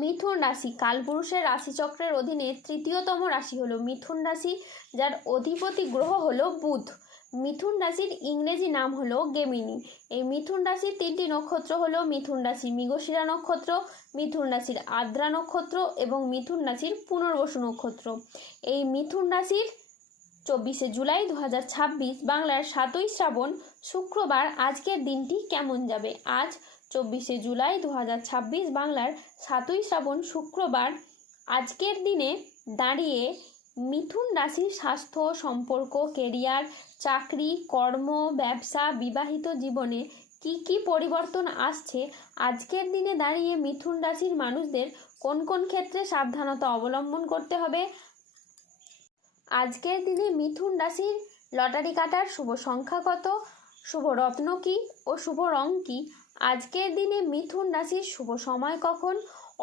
মিথুন রাশি কালপুরুষের রাশিচক্রের অধীনে তৃতীয়তম রাশি হলো মিথুন রাশি, যার অধিপতি গ্রহ হলো বুধ। মিথুন রাশির ইংরেজি নাম হলো গেমিনি। এই মিথুন রাশির তিনটি নক্ষত্র হলো মিথুন রাশির মৃগশিরা নক্ষত্র, মিথুন রাশির আদ্রা নক্ষত্র এবং মিথুন রাশির পুনর্বসু নক্ষত্র। এই মিথুন রাশির 24শে জুলাই 2026 বাংলার 7ই শ্রাবণ শুক্রবার আজকের দিনটি কেমন যাবে? আজ 24শে জুলাই 2026 বাংলার 7ই শ্রাবণ শুক্রবার আজকের দিনে দাঁড়িয়ে মিথুন রাশির স্বাস্থ্য, সম্পর্ক, কেরিয়ার, চাকরি, কর্ম, ব্যবসা, বিবাহিত জীবনে কি পরিবর্তন আসছে, আজকের দিনে দাঁড়িয়ে মিথুন রাশির মানুষদের কোন কোন ক্ষেত্রে সাবধানতা অবলম্বন করতে হবে, আজকের দিনে মিথুন রাশির লটারি কাটার শুভ সংখ্যা কত, শুভ রত্ন কী ও শুভ রং কী, আজকের দিনে মিথুন রাশির শুভ সময় কখন,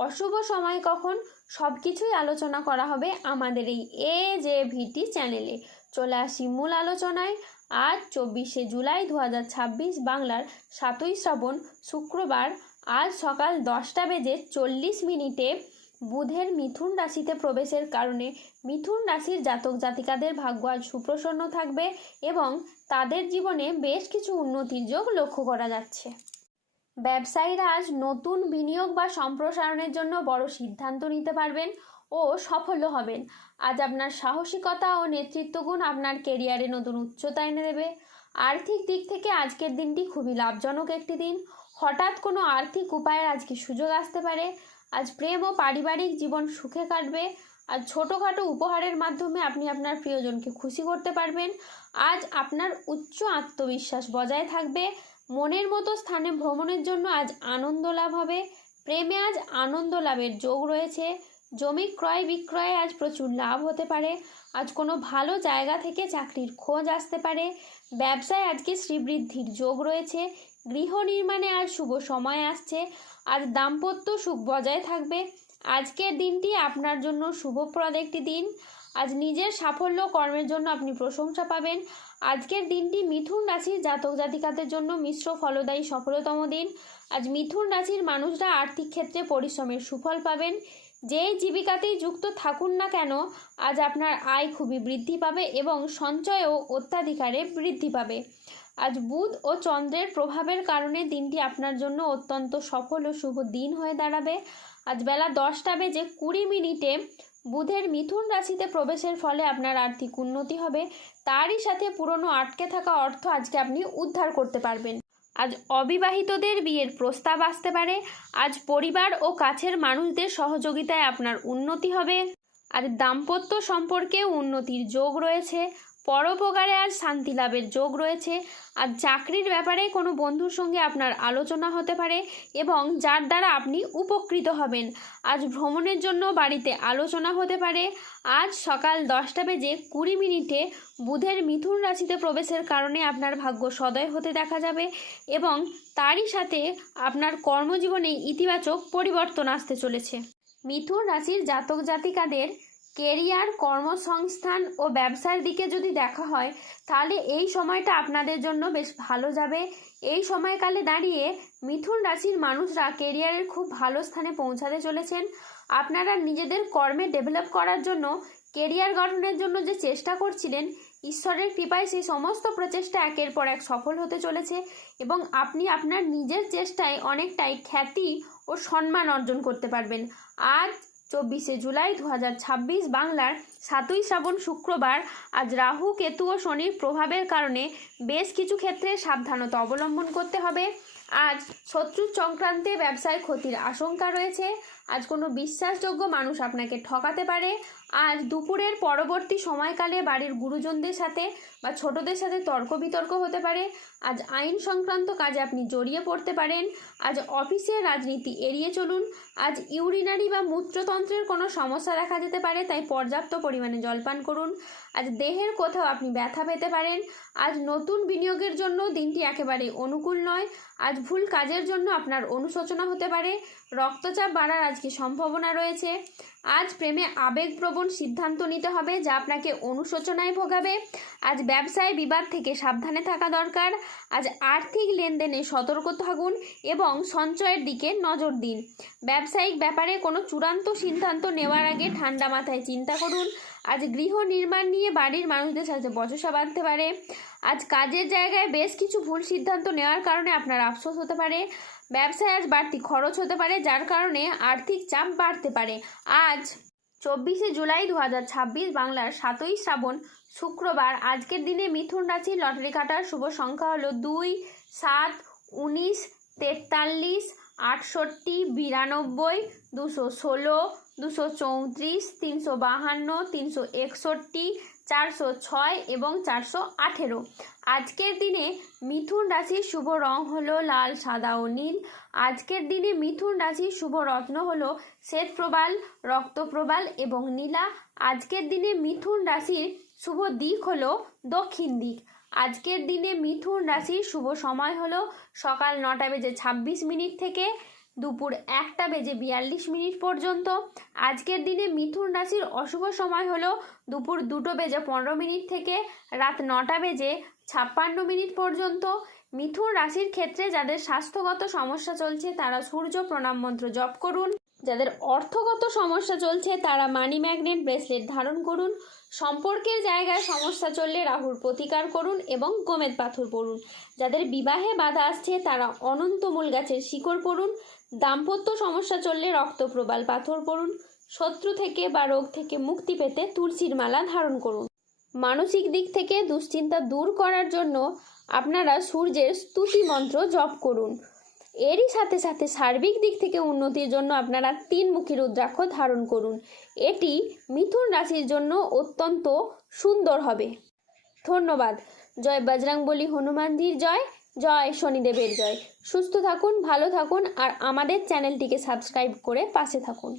অশুভ সময় কখন, সব কিছুই আলোচনা করা হবে আমাদের এই AJVT চ্যানেলে। চলে আসি মূল আলোচনায়। আজ 24শে জুলাই 2026 বাংলার 7ই শ্রাবণ শুক্রবার আজ সকাল 10:40 বুধের মিথুন রাশিতে প্রবেশের কারণে মিথুন রাশির জাতক জাতিকাদের ভাগ্য আজ সুপ্রসন্ন থাকবে এবং তাদের জীবনে বেশ কিছু উন্নতির যোগ লক্ষ্য করা যাচ্ছে। ব্যবসায়ীরা আজ নতুন বিনিয়োগ বা সম্প্রসারণের জন্য বড় সিদ্ধান্ত নিতে পারবেন ও সফল হবেন। আজ আপনার সাহসিকতা ও নেতৃত্বগুণ আপনার কেরিয়ারে নতুন উচ্চতা এনে দেবে। আর্থিক দিক থেকে আজকের দিনটি খুবই লাভজনক একটি দিন। হঠাৎ কোনো আর্থিক উপায়ের আজকে সুযোগ আসতে পারে। আজ প্রেম ও পারিবারিক জীবন সুখে কাটবে। আজ ছোটোখাটো উপহারের মাধ্যমে আপনি আপনার প্রিয়জনকে খুশি করতে পারবেন। আজ আপনার উচ্চ আত্মবিশ্বাস বজায় থাকবে। মনের মতো স্থানে ভ্রমণের জন্য আজ আনন্দ লাভ হবে। প্রেমে আজ আনন্দ লাভের যোগ রয়েছে। জমি ক্রয় বিক্রয়ে আজ প্রচুর লাভ হতে পারে। আজ কোনো ভালো জায়গা থেকে চাকরির খোঁজ আসতে পারে। ব্যবসায় আজকে শ্রীবৃদ্ধির যোগ রয়েছে। গৃহ নির্মাণে আজ শুভ সময় আসছে। আজ দাম্পত্য সুখ বজায় থাকবে। আজকের দিনটি আপনার জন্য শুভপ্রদ একটি দিন। আজ নিজের সাফল্য কর্মের জন্য আপনি প্রশংসা পাবেন। আজকের দিনটি মিথুন রাশির জাতক জাতিকাদের জন্য মিশ্র ফলদায়ী সফলতম দিন। আজ মিথুন রাশির মানুষরা আর্থিক ক্ষেত্রে পরিশ্রমের সুফল পাবেন। যেই জীবিকাতেই যুক্ত থাকুন না কেন, আজ আপনার আয় খুবই বৃদ্ধি পাবে এবং সঞ্চয়ও অত্যাধিকারে বৃদ্ধি পাবে। আজ বুধ ও চন্দ্রের প্রভাবের কারণে দিনটি আপনার জন্য অত্যন্ত সফল ও শুভ দিন হয়ে দাঁড়াবে। আজ বেলা 10:20 বুধের মিথুন রাশিতে প্রবেশের ফলে আপনার আর্থিক উন্নতি হবে। তারই সাথে পুরনো আটকে থাকা অর্থ আজকে আপনি উদ্ধার করতে পারবেন। আজ অবিবাহিতদের বিয়ের প্রস্তাব আসতে পারে। আজ পরিবার ও কাছের মানুষদের সহযোগিতায় আপনার উন্নতি হবে। আর দাম্পত্য সম্পর্কে উন্নতির যোগ রয়েছে। পরোপকারে আজ শান্তি লাভের যোগ রয়েছে। আর চাকরির ব্যাপারে কোনো বন্ধুর সঙ্গে আপনার আলোচনা হতে পারে এবং যার দ্বারা আপনি উপকৃত হবেন। আজ ভ্রমণের জন্য বাড়িতে আলোচনা হতে পারে। আজ সকাল 10:20 বুধের মিথুন রাশিতে প্রবেশের কারণে আপনার ভাগ্য সদয় হতে দেখা যাবে এবং তারই সাথে আপনার কর্মজীবনে ইতিবাচক পরিবর্তন আসতে চলেছে। মিথুন রাশির জাতক জাতিকাদের কেরিয়ার, কর্মসংস্থান ও ব্যবসার দিকে যদি দেখা হয় তাহলে এই সময়টা আপনাদের জন্য বেশ ভালো যাবে। এই সময়কালে দাঁড়িয়ে মিথুন রাশির মানুষরা কেরিয়ারের খুব ভালো স্থানে পৌঁছাতে চলেছেন। আপনারা নিজেদের কর্মে ডেভেলপ করার জন্য, কেরিয়ার গঠনের জন্য যে চেষ্টা করছিলেন, ঈশ্বরের কৃপায় সেই সমস্ত প্রচেষ্টা একের পর এক সফল হতে চলেছে এবং আপনি আপনার নিজের চেষ্টায় অনেকটাই খ্যাতি ও সম্মান অর্জন করতে পারবেন। আজ 24শে জুলাই 2026 বাংলার 7ই শ্রাবণ শুক্রবার আজ রাহু, কেতু ও শনির প্রভাবের কারণে বেশ কিছু ক্ষেত্রে সাবধানতা অবলম্বন করতে হবে। আজ শত্রু চক্রান্তে ব্যবসায় ক্ষতির আশঙ্কা রয়েছে। আজ কোনো বিশ্বাসযোগ্য মানুষ আপনাকে ঠকাতে পারে। আজ দুপুরের পরবর্তী সময়কালে বাড়ির গুরুজনদের সাথে বা ছোটদের সাথে তর্ক বিতর্ক হতে পারে। আজ আইন সংক্রান্ত কাজে আপনি জড়িয়ে পড়তে পারেন। আজ অফিসের রাজনীতি এড়িয়ে চলুন। আজ ইউরিনারি বা মূত্রতন্ত্রের কোনো সমস্যা দেখা যেতে পারে, তাই পর্যাপ্ত পরিমাণে জলপান করুন। আজ দেহের কোথাও আপনি ব্যথা পেতে পারেন। আজ নতুন বিনিয়োগের জন্য দিনটি একেবারে অনুকূল নয়। আজ ভুল কাজের জন্য আপনার অনুশোচনা হতে পারে। রক্তচাপ বাড়ার আজকে সম্ভাবনা রয়েছে। আজ প্রেমে আবেগপ্রবণ সিদ্ধান্ত নিতে হবে যা আপনাকে অনুশোচনায় ভোগাবে। আজ ব্যবসায় বিবাদ থেকে সাবধানে থাকা দরকার। আজ আর্থিক লেনদেনে সতর্ক থাকুন এবং সঞ্চয়ের দিকে নজর দিন। ব্যবসায়িক ব্যাপারে কোনো চূড়ান্ত সিদ্ধান্ত নেওয়ার আগে ঠান্ডা মাথায় চিন্তা করুন। আজ গৃহ নির্মাণ নিয়ে বাড়ির মানুষদের সাথে বচসা বাঁধতে পারে। আজ কাজের জায়গায় বেশ কিছু ভুল সিদ্ধান্ত নেওয়ার কারণে আপনার আফসোস হতে পারে। ব্যবসায় আজ বাড়তি খরচ হতে পারে যার কারণে আর্থিক চাপ বাড়তে পারে। আজ 24শে জুলাই 2026 বাংলার 7ই শ্রাবণ শুক্রবার। আজকের দিনে মিথুন রাশির লটারি কাটার শুভ সংখ্যা হলো 2, 7, 19, 43, 68, 92, 216, 234, 352, 361, 406 এবং 418। আজকের দিনে মিথুন রাশির শুভ রং হলো লাল, সাদা ও নীল। আজকের দিনে মিথুন রাশির শুভ রত্ন হলো শ্বেত প্রবাল, রক্ত প্রবাল এবং নীলা। আজকের দিনে মিথুন রাশির শুভ দিক হলো দক্ষিণ দিক। আজকের দিনে মিথুন রাশির শুভ সময় হলো সকাল 9:26 থেকে দুপুর 1:42 পর্যন্ত। আজকের দিনে মিথুন রাশির অশুভ সময় হলো দুপুর 2:15 থেকে রাত 9:56 পর্যন্ত। মিথুন রাশির ক্ষেত্রে যাদের স্বাস্থ্যগত সমস্যা চলছে তারা সূর্য প্রণাম মন্ত্র জপ করুন। যাদের অর্থগত সমস্যা চলছে তারা মানি ম্যাগনেট ব্রেসলেট ধারণ করুন। সম্পর্কের জায়গায় সমস্যা চললে রাহুর প্রতিকার করুন এবং গোমেদ পাথর পড়ুন। যাদের বিবাহে বাধা আসছে তারা অনন্তমূল গাছের শিকড় পড়ুন। দাম্পত্য সমস্যা চললে রক্তপ্রবাল পাথর পড়ুন। শত্রু থেকে বা রোগ থেকে মুক্তি পেতে তুলসীর মালা ধারণ করুন। মানসিক দিক থেকে দুশ্চিন্তা দূর করার জন্য আপনারা সূর্যের স্তুতি মন্ত্র জপ করুন। এরই সাথে সাথে সার্বিক দিক থেকে উন্নতির জন্য আপনারা 3-মুখী রুদ্রাক্ষ ধারণ করুন। এটি মিথুন রাশির জন্য অত্যন্ত সুন্দর হবে। ধন্যবাদ। জয় বজরংবলী হনুমানজির জয়, জয় শনিদেবের জয়। সুস্থ থাকুন, ভালো থাকুন আর আমাদের চ্যানেলটিকে সাবস্ক্রাইব করে পাশে থাকুন।